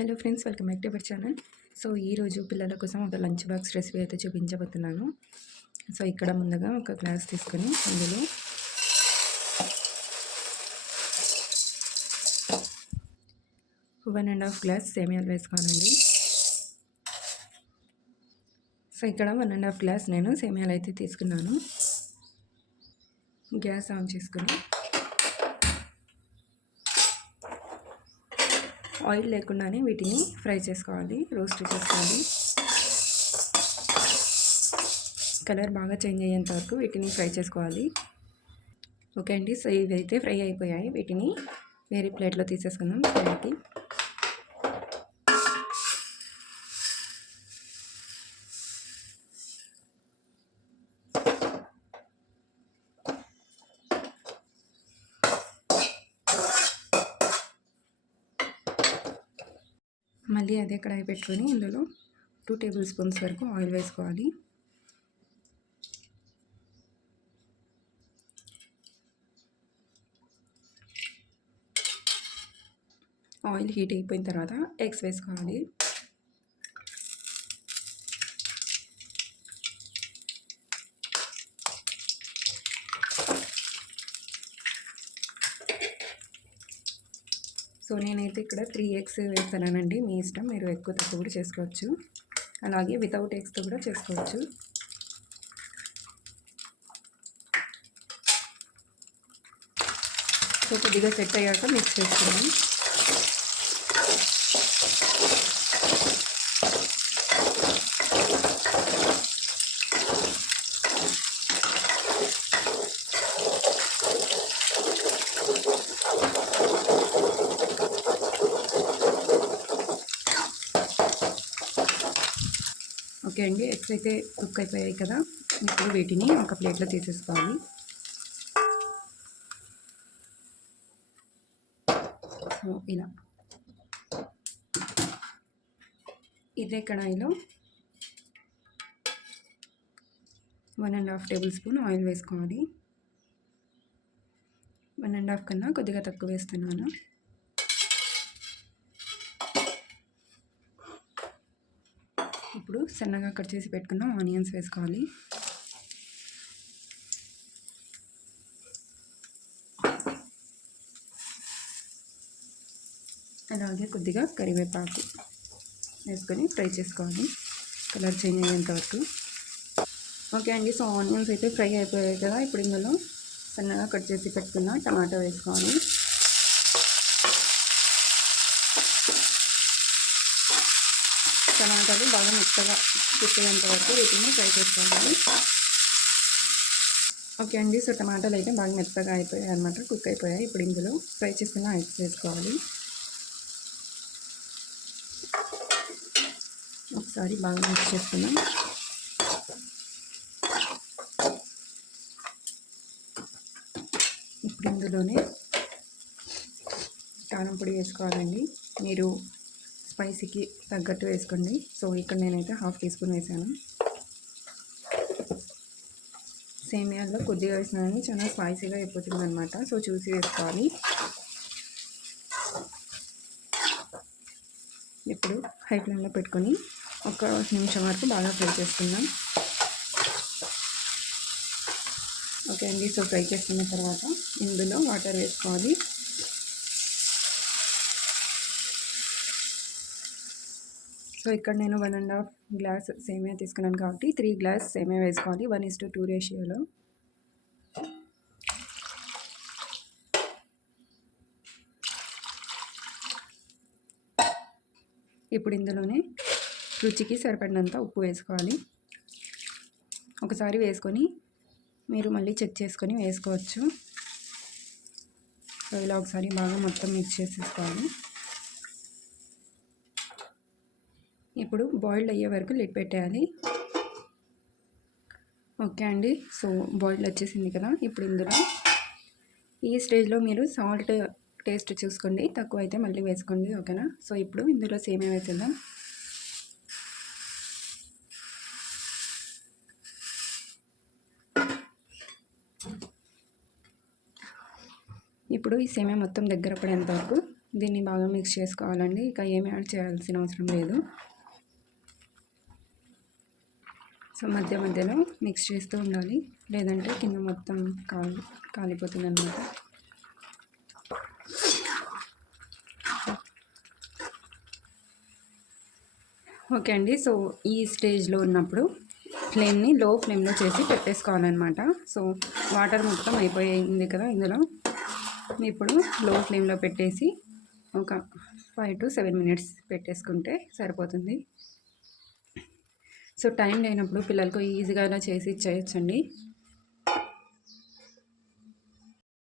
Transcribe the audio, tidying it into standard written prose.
Hello friends, welcome back to our channel. So ఈరోజు పిల్లల కోసం ఒక లంచ్ బాక్స్ రెసిపీ అయితే చూపించబోతున్నాను. సో ఇక్కడ ముందుగా ఒక గ్లాస్ తీసుకొని అందులో వన్ అండ్ హాఫ్ గ్లాస్ సేమియాలు వేసుకోవాలండి. సో ఇక్కడ 1.5 గ్లాస్ నేను సేమియాలు అయితే తీసుకున్నాను. గ్యాస్ ఆన్ చేసుకొని ఆయిల్ లేకుండానే వీటిని ఫ్రై చేసుకోవాలి, రోస్ట్ చేసుకోవాలి. కలర్ బాగా చేంజ్ అయ్యేంత వరకు వీటిని ఫ్రై చేసుకోవాలి. ఓకే అండి, సో ఇవైతే ఫ్రై అయిపోయాయి. వీటిని వేరే ప్లేట్లో తీసేసుకుందాం ఫ్రైకి. మళ్ళీ అదే కడాయి పెట్టుకొని ఇందులో 2 టేబుల్ స్పూన్స్ వరకు ఆయిల్ వేసుకోవాలి. ఆయిల్ హీట్ అయిపోయిన తర్వాత ఎగ్స్ వేసుకోవాలి. సో నేనైతే ఇక్కడ 3 ఎగ్స్ వేస్తానండి. మీ ఇష్టం, మీరు ఎక్కువ తక్కువ కూడా చేసుకోవచ్చు. అలాగే వితౌట్ ఎగ్స్తో కూడా చేసుకోవచ్చు. సో కొద్దిగా సెట్ అయ్యాక మిక్స్ చేసుకున్నాం. ఓకే అండి, ఎగ్స్ అయితే కుక్ అయిపోయాయి కదా. ఇప్పుడు వీటిని ఒక ప్లేట్లో తీసేసుకోవాలి. సో ఇలా ఇదే కడాయిలో 1.5 టేబుల్ స్పూన్ ఆయిల్ వేసుకోవాలి. 1.5 కన్నా కొద్దిగా తక్కువ వేస్తున్నాను. ఇప్పుడు సన్నగా కట్ చేసి పెట్టుకున్న ఆనియన్స్ వేసుకోవాలి. అలాగే కొద్దిగా కరివేపాకు వేసుకొని ఫ్రై చేసుకోవాలి, కలర్ చేంజ్ అయ్యేంత వరకు. ఓకే అండి, సో ఆనియన్స్ అయితే ఫ్రై అయిపోయాయి కదా. ఇప్పుడు ఇందులో సన్నగా కట్ చేసి పెట్టుకున్న టమాటా వేసుకోవాలి. టమాటాలు బాగా మెత్తగా కుట్టేంత వరకు వీటిని ఫ్రై చేసుకోవాలి. ఓకే అండి, సో టమాటాలు అయితే బాగా మెత్తగా అయిపోయాయి అనమాట, కుక్ అయిపోయాయి. ఇప్పుడు ఇందులో ఫ్రై చేసుకున్న ఎగ్స్ వేసుకోవాలి. ఒకసారి బాగా మిక్స్ చేసుకున్నాం. ఇప్పుడు ఇందులోనే కారం పొడి వేసుకోవాలండి. మీరు స్పైసీకి తగ్గట్టు వేసుకోండి. సో ఇక్కడ నేనైతే 1/2 టీ స్పూన్ వేసాను. సేమియాల్లో కొద్దిగా వేసినా కానీ చాలా స్పైసీగా అయిపోతుంది అనమాట. సో చూసి వేసుకోవాలి. ఇప్పుడు హై ఫ్లేమ్లో పెట్టుకొని 1 నిమిషం వరకు బాగా ఫ్రై చేసుకుందాం. ఓకే అండి, సో ఫ్రై చేసుకున్న తర్వాత ఇందులో వాటర్ వేసుకోవాలి. సో ఇక్కడ నేను 1.5 గ్లాస్ సేమియా తీసుకున్నాను కాబట్టి 3 గ్లాస్ సేమియా వేసుకోవాలి, 1:2 రేషియోలో. ఇప్పుడు ఇందులోనే రుచికి సరిపడినంత ఉప్పు వేసుకోవాలి. ఒకసారి వేసుకొని మీరు మళ్ళీ చెక్ చేసుకొని వేసుకోవచ్చు. సో ఇలా ఒకసారి బాగా మొత్తం మిక్స్ చేసేసుకోవాలి. ఇప్పుడు బాయిల్డ్ అయ్యే వరకు లిడ్ పెట్టేయాలి. ఓకే అండి, సో బాయిల్డ్ వచ్చేసింది కదా. ఇప్పుడు ఇందులో ఈ స్టేజ్లో మీరు సాల్ట్ టేస్ట్ చూసుకోండి, తక్కువ అయితే మళ్ళీ వేసుకోండి, ఓకేనా. సో ఇప్పుడు ఇందులో సేమియా వేసేద్దాం. ఇప్పుడు ఈ సేమియా మొత్తం దగ్గర పడేంత వరకు దీన్ని బాగా మిక్స్ చేసుకోవాలండి. ఇక ఏమి యాడ్ చేయాల్సిన అవసరం లేదు. సో మధ్య మధ్యలో మిక్స్ చేస్తూ ఉండాలి, లేదంటే కింద మొత్తం కాలిపోతుంది అన్నమాట. ఓకే అండి. సో ఈ స్టేజ్లో ఉన్నప్పుడు ఫ్లేమ్ని లో ఫ్లేమ్లో చేసి పెట్టేసుకోవాలన్నమాట. సో వాటర్ మొత్తం అయిపోయింది కదా ఇందులో. ఇప్పుడు లో ఫ్లేమ్లో పెట్టేసి ఒక 5 to 7 minutes పెట్టేసుకుంటే సరిపోతుంది. సో టైం లేనప్పుడు పిల్లలకు ఈజీగా ఇలా చేసి ఇచ్చేయచ్చండి.